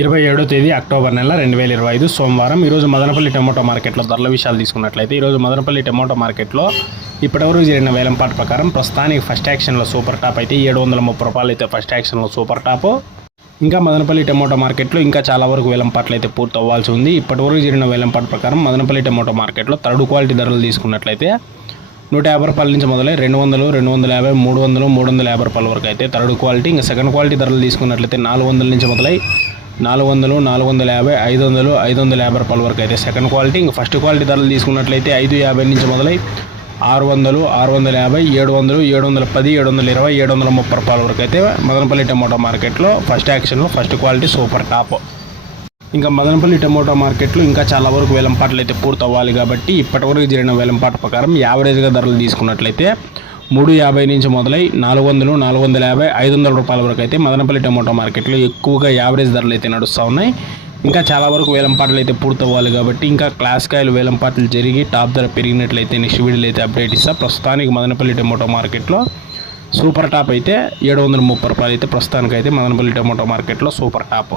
ఇరవై ఏడో తేదీ అక్టోబర్ నెల రెండు వేల ఇరవై ఐదు సోమవారం. ఈరోజు మదనపల్లి టమోటో మార్కెట్లో ధరల విషయాలు తీసుకున్నట్లయితే ఈరోజు మదనపల్లి టమోటా మార్కెట్లో ఇప్పటివరకు జరిగిన వేలంపాటు ప్రకారం ప్రస్తుతానికి ఫస్ట్ యాక్షన్లో సూపర్ టాప్ అయితే ఏడు వందల ముప్పై రూపాయలు అయితే ఫస్ట్ యాక్షన్లో సూపర్ టాప్ ఇంకా మదనపల్లి టమోటో మార్కెట్లో ఇంకా చాలా వరకు వేలంపాట్లు అయితే పూర్తి అవ్వాల్సి ఉంది. ఇప్పటివరకు జరిగిన వేలంపాటు ప్రకారం మదనపల్లి టమోటో మార్కెట్లో థర్డ్ క్వాలిటీ ధరలు తీసుకున్నట్లయితే నూట యాభై రూపాయల నుంచి మొదలై రెండు వందలు రెండు వందల యాభై మూడు వందలు మూడు వందల యాభై రూపాయల వరకు అయితే థర్డ్ క్వాలిటీ ఇంకా సెకండ్ క్వాలిటీ ధరలు తీసుకున్నట్లయితే నాలుగు వందల నుంచి మొదలై నాలుగు వందలు నాలుగు వందల యాభై ఐదు వందలు ఐదు వందల యాభై రూపాయల వరకు అయితే సెకండ్ క్వాలిటీ ఇంకా ఫస్ట్ క్వాలిటీ ధరలు తీసుకున్నట్లయితే ఐదు యాభై నుంచి మొదలై ఆరు వందలు ఆరు వందల యాభై ఏడు వందలు ఏడు వందల పది ఏడు వందల ఇరవై ఏడు వందల ముప్పై రూపాయల వరకు అయితే మదనపల్లి టమోటా మార్కెట్లో ఫస్ట్ యాక్షన్లో ఫస్ట్ క్వాలిటీ సూపర్ టాప్ ఇంకా మదనపల్లి టమోటా మార్కెట్లో ఇంకా చాలా వరకు వేలంపాట్లు అయితే పూర్తవ్వాలి కాబట్టి ఇప్పటివరకు జరిగిన వేలంపాట ప్రకారం యావరేజ్గా ధరలు తీసుకున్నట్లయితే మూడు యాభై నుంచి మొదలై నాలుగు వందలు నాలుగు వందల యాభై ఐదు వందల రూపాయల వరకు అయితే మదనపల్లి టమోటా మార్కెట్లో ఎక్కువగా యావరేజ్ ధరలు అయితే నడుస్తూ ఉన్నాయి. ఇంకా చాలా వరకు వేలంపాట్లు అయితే పూర్తవ్వాలి కాబట్టి ఇంకా క్లాస్ కాయలు వేలంపాట్లు జరిగి టాప్ ధర పెరిగినట్లయితే నెక్స్ట్ వీడియోలో అయితే అప్డేట్ ఇస్తా. ప్రస్తుతానికి మదనపల్లి టమోటో మార్కెట్లో సూపర్ టాప్ అయితే ఏడు వందల ముప్పై రూపాయలు అయితే ప్రస్తుతానికైతే మదనపల్లి టమోటో మార్కెట్లో సూపర్ టాప్.